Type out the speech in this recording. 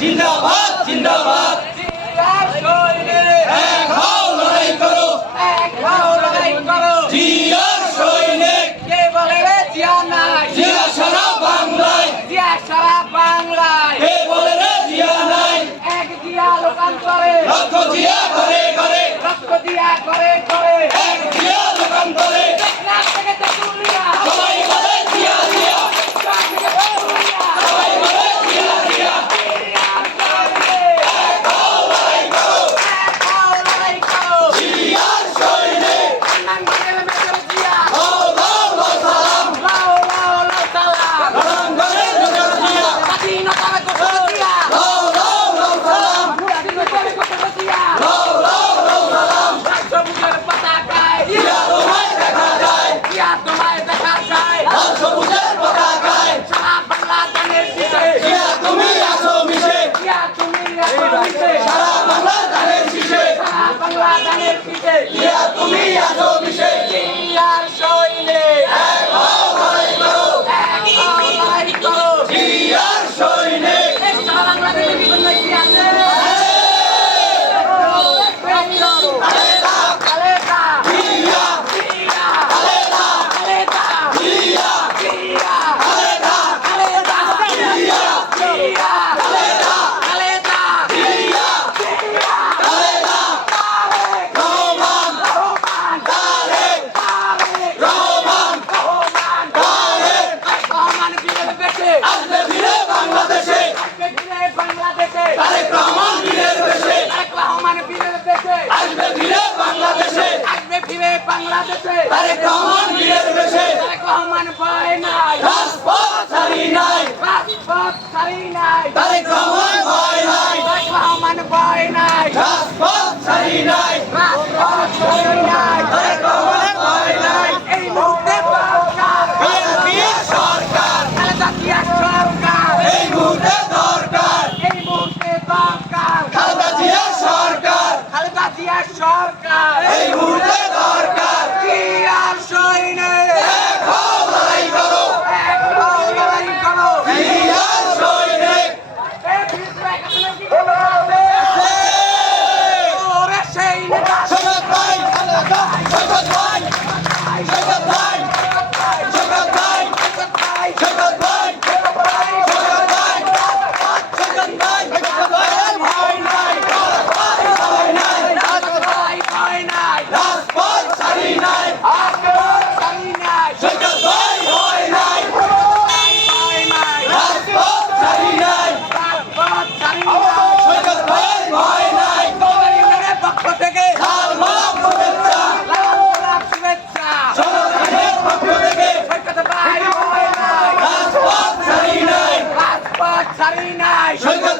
জিন্দাবাদ জিন্দাবাদ এক হও লড়াই করো জিয়ার সৈনিক কে বলে রে জিয়া নাই জিয়া সারা বাংলায় জিয়া সারা বাংলায় কে বলে রে জিয়া নাই এক জিয়া লোকান্তরে লক্ষ জিয়া ঘরে ঘরে রক্ত দিয়া করে করে এক জিয়া লোকান্তরে রাত থেকে তেতুলিয়া সবাই বলে জিয়া জিয়া রাত থেকে তেতুলিয়া সবাই বলে জিয়া জিয়া এক হও লড়াই করো জিয়ার সৈনিক লাও লাও লাও সালাম রণাঙ্গনে নজর জিয়া লাও লাও লাও সালাম লাও লাও লাও সালাম জিয়া তোমায় দেখা যায় লাল সবুজের পতাকায় জিয়া তুমি আছো মিশে সারা বাংলা ধানের শীষে জিয়া তুমি আছো মিশে এক হও লড়াই করো জিয়ার সৈনিক জিয়া খালেদা জিয়া খালেদা জিয়া খালেদা জিয়া খালেদা রহমান তারেক রহমান তারেক আসবে ফিরে বাংলাদেশে তারেক রহমান বীরের বেশে আসবে ফিরে বাংলাদেশে তারেক রহমান বীরের বেশে রাজপথ ছাড়ি নাই তারেক রহমান ভয় নাই রাজপথ ছাড়ি নাই তারেক রহমান ভয় নাই এই মুহূর্তে বিএনপির সরকার এই মুহূর্তে দরকার খালেদা জিয়ার সরকার এই মুহূর্তে দরকার এক হও লড়াই করো জিয়ার সৈনিক সৈকত ভাই সৈকত ভাই সৈকত ভাই সৈকত ভাই সৈকত ভাই সৈকত ভাই সৈকত ভাই ভয় নাই ভয় নাই রাজপথ ছাড়ি নাই সৈকত ভাই ভয় নাই রাজপথ ছাড়ি নাই সৈকত ভাই ভয় নাই পক্ষ থেকে লাল গোলাপ শুভেচ্ছা জনগণের পক্ষ থেকে রাজপথ ছাড়ি নাই ছাড়ি নাই সৈকত